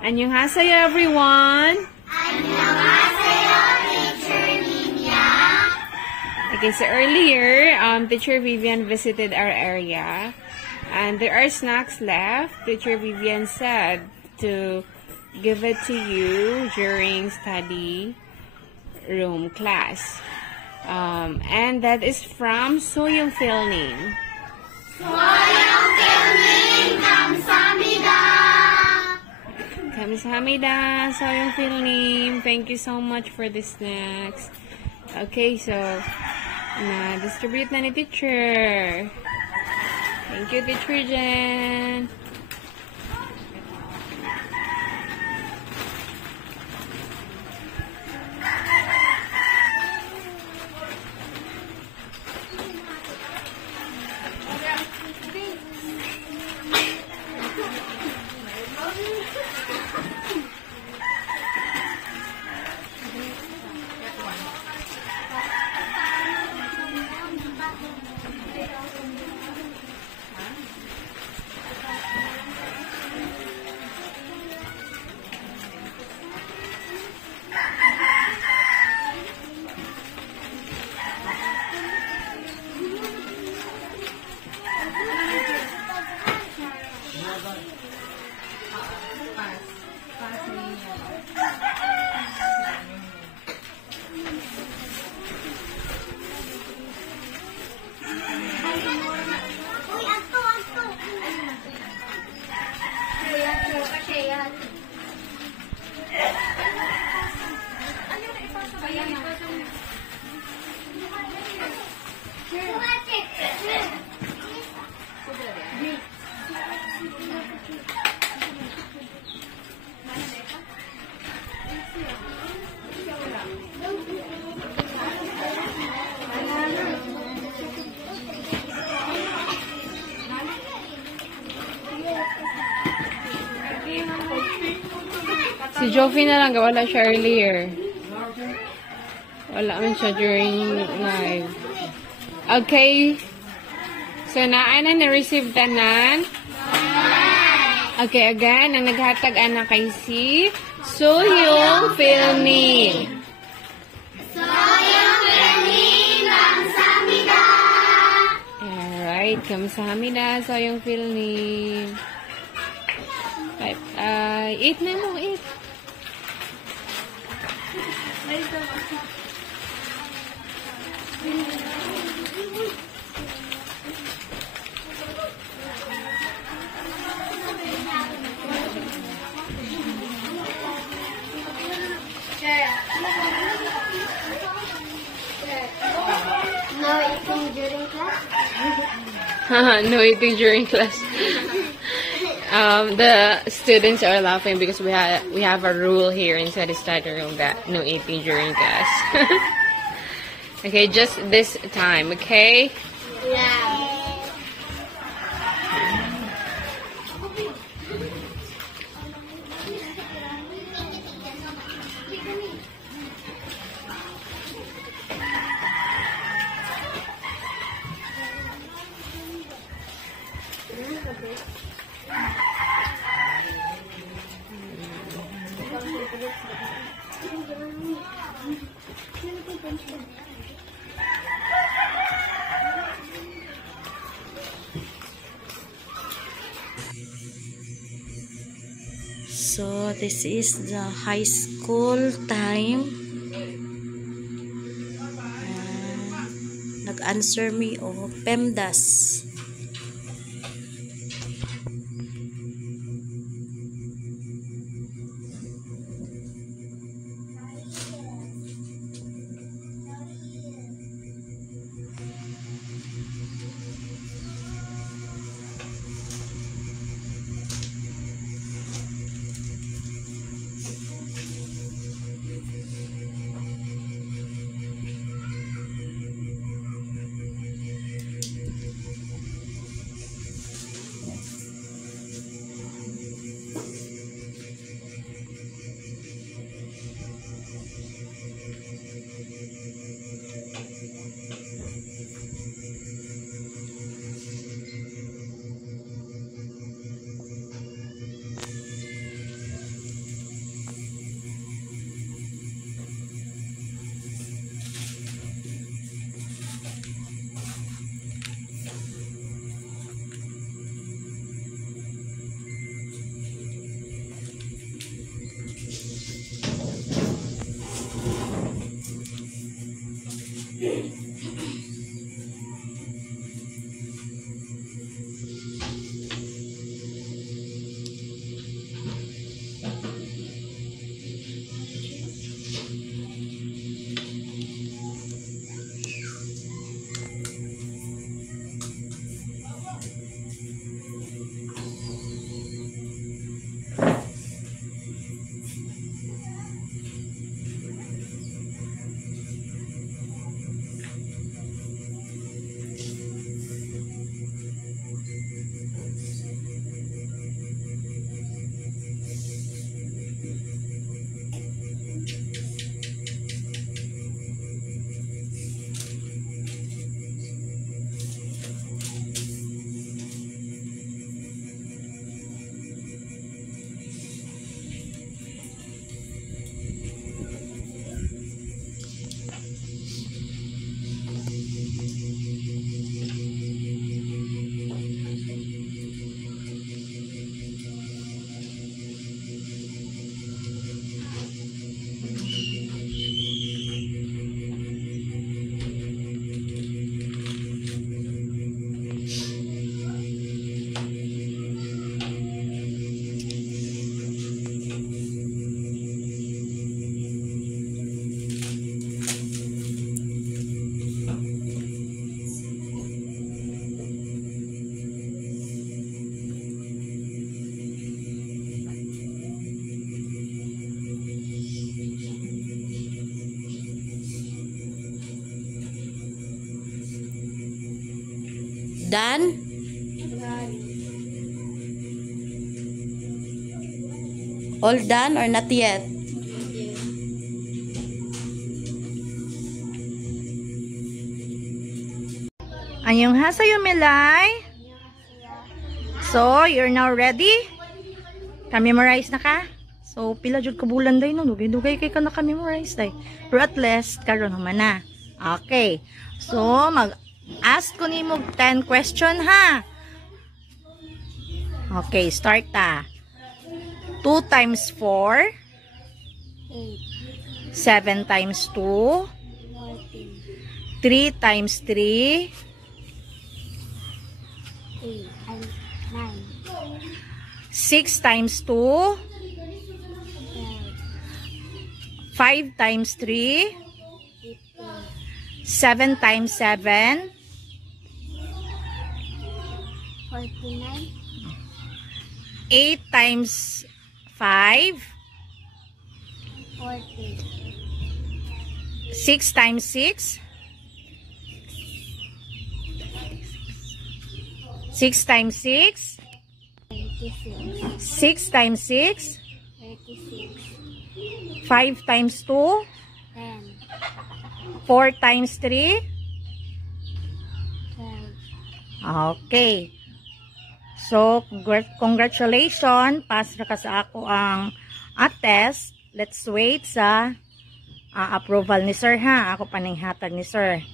Annyeonghaseyo, everyone! Annyeonghaseyo, Teacher Ninya! Okay, so earlier, Teacher Vivian visited our area, and there are snacks left. Teacher Vivian said to give it to you during study room class. And that is from Soyoung Filning. Soyoung Filning, 감사합니다! Kamsahamnida, Soyoung Filning. Thank you so much for the snacks. Okay, so, na-distribute na ni teacher. Thank you, Teacher Jen. Si Jovi na lang, wala siya earlier. Wala man siya during live. Okay. So, naana na-receive tanan? Okay, again, ang naghatag anak kay si Soyoung Filning. Soyoung Filning, 감사합니다! Alright, kamsahamnida, Soyoung Filning. Eat na mo, eat. No eating during class? No eating during class. The students are laughing because we have a rule here inside the study room that no eating during class. Okay, just this time, okay? Yeah. So this is the high school time. Nag-answer me PEMDAS. Done? All done or not yet? Annyeonghaseyo, Milay. So, you're now ready? Ka-memorize na ka? So, pila jud ka bulan day no? Dugay-dugay kay ka naka-memorize day. Pero at least, karon naman na. Okay. So, mag-ask ko ni mo 10 question ha. Okay, start ta. 2 times 4. 7 times 2. 3 times 3. 6 times 2. 5 times 3. 7 times 7. 49. 8 times 5. 40. 6 times 6. 6 times 6. 36. 6 times 6. 36. 5 times 2. 10. 4 times 3. 12. Okay. So, congratulations. Pass na ka sa ako ang test. Let's wait sa approval ni sir ha. Ako paninghatag ni sir.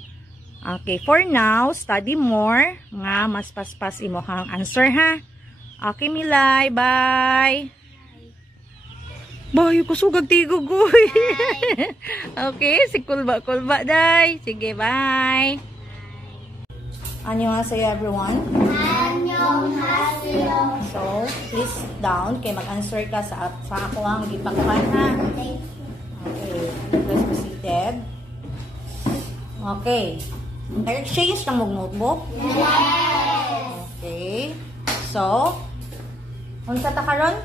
Okay, for now, study more. Nga, mas paspas imo kang answer ha. Okay, Milay. Bye. Bye, kusugag tigugoy. Okay, si kulba day. Sige, bye. Annyeonghaseyo everyone. Annyeonghaseyo. So, please sit down kay mag-answer ka sa ako ang gipakuan ha. Okay, let's be seated. Okay. Exchange ng notebook? Yes. Okay. So, unsa ta karon?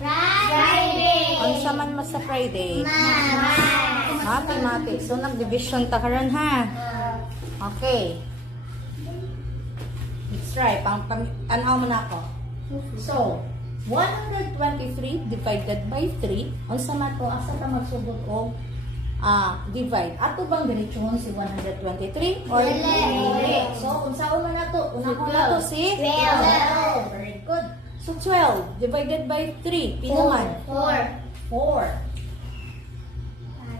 Friday. Unsa man mas sa Friday? Math. Mathematics. So, nag-division ta karon ha. Okay. Let's try. Tanaw mo na ako. So, 123 divided by 3. Unsa man to? Asa ta magsugod og divide. Ato bang diretsyon si 123? Or Dili. So, unsaon man nato? Una ko na to si 12. Very good. So, 12 divided by 3. Pinaman? 4. 4.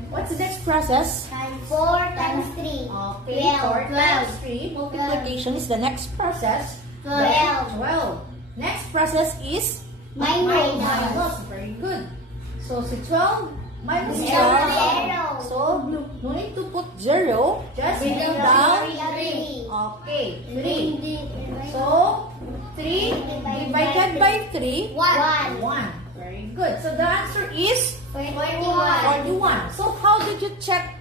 What's the next process? 4 times 3. Okay, 4 times 3. Multiplication is the next process. 12. 12. Next process is Minus. minus. Very good. So, si 12 minus 12. Zero. So, no need to put 0. Just bring down 3. Okay, 3. So, 3 divided by 3. 1. 1. Very good. So, the answer is 41. 41. So, how did you check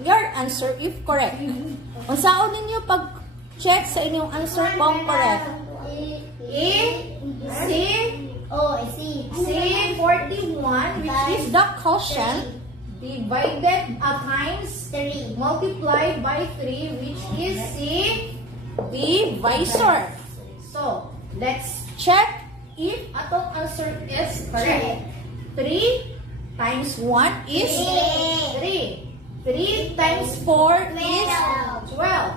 your answer if correct? Unsaon ninyo pag-check sa inyong answer kung correct? C41, which is the quotient, divided times 3. multiplied by 3, which is C divisor. So, let's check if atong answer is correct. 3 times 1 is 3. 3 times 4 is 12.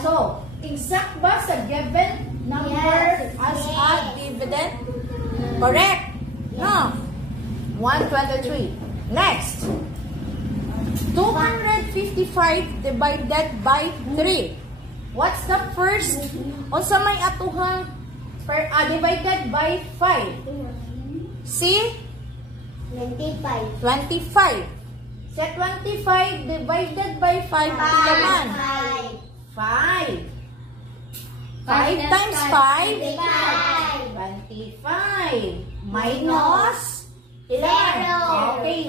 So, exact ba sa given number as a dividend? Correct. No. 123. Next. 255 divided by 3. What's the first? Unsa may atuhang divided by 5? C? 25. 25. Sa 25 divided by 5, naman? 5. 5 times 5? 25. Minus? Ilan? Okay.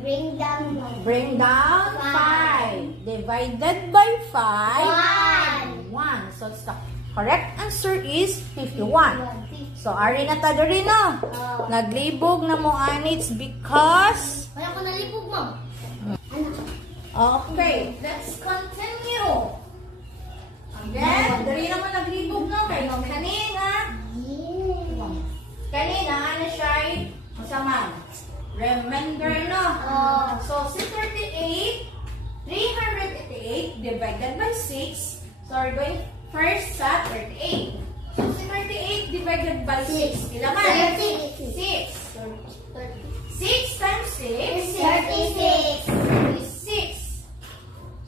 Bring down 5. Divided by 5? 1. So, the correct answer is 51. So, ari na ta diri no? Naglibog na mo anits because... Wala ko nalipog mo. Okay, let's continue. Again, dali naman naglibog no. Kaya kanina. Kanina, ano siya ay masama. Remainder no. So, si 38, 388 divided by 6. So, we're going first sa 38. So, si 38 divided by 6. Ilan man? 36. 6. 6 times 6. 36. 36.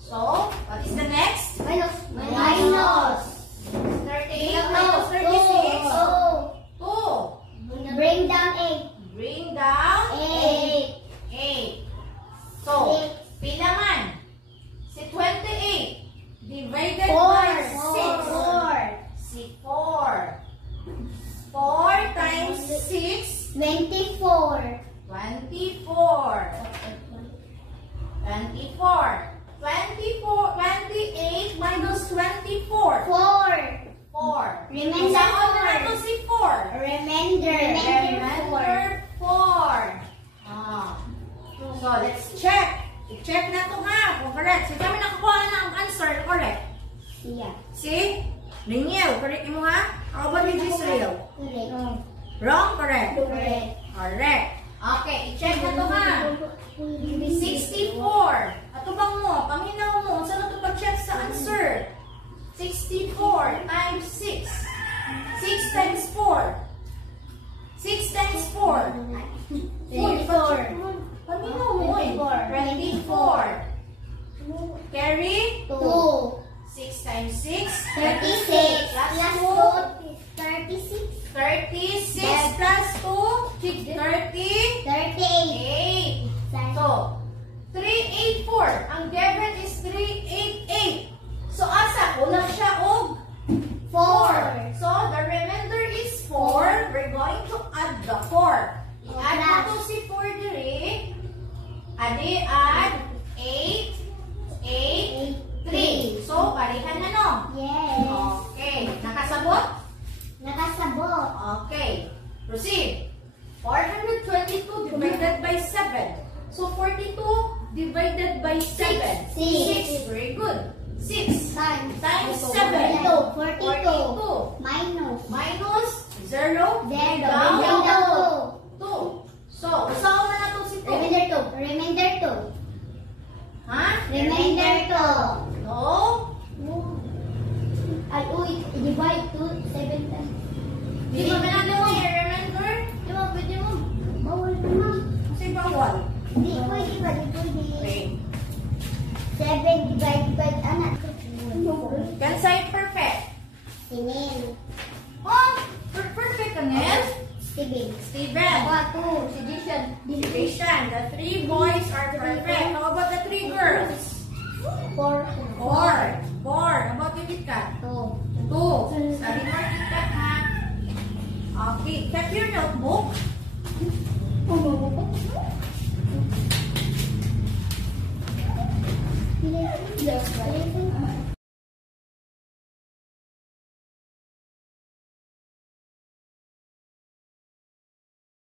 So, what is the next? Minus. 38 minus 36. 2. Bring down 8. Bring down 8. So, pila man? Si 28 divided by 6. Si 4. 4 times 6. 24. 28 minus 24. 4. 4. Remainder Saan 4. na to si 4? Remainder. Remainder 4. So, let's check. I-check na to ha. Kung correct. Sige kami nakakuha na ang answer. Correct. Yeah. Si Daniel. Correct mo ha? How about with Israel? Correct. Wrong? Correct? Correct. Correct. Okay. I-check na to ha. 64. Ato bang mo? Paminaw mo. Saan na to pag-check sa answer? 64 times 6. 6 times 4. 6 times 4. 24. Paminaw mo eh. 24. Carry? 2. 6 times 6. 36. Plus Plus 2. 2. 36. 36 plus 2. 30. 38. So, 384. Ang given is 388. So, asa? Kulang siya og 4. So, the remainder is 4. We're going to add the 4. I-add mo to si 4 diri. Adi, add 8, 8, 3. So, parihan na no? Yes. Okay. Nakasabot? Nakasabot. Okay. Proceed. 422 divided by 7. So, 42 divided by 7. 6. Very good. 6 times 7. 42. Minus. Minus 0. 0. Down. Remainder 2. So, usaw na na to si 2. 2. Remainder 2. Ha? Remainder 2. No. Ay, uy, i-divide 2, 7 times. Di ba pinagin mo yung remainder? Di ba, pwede mo? Bawal naman. Kasi bawal. Di pwede ba? Di pwede. Okay. 7 divide, anak. Can say perfect. Sinin. Oh, perfect ka Nel? Steven. Steven. Ako, si Jason. Division. The 3 boys are perfect. How about the 3 girls? 4. 4. How about the KitKat? 2. 2. Sabi mo KitKat ha? Okay. Keep your notebook.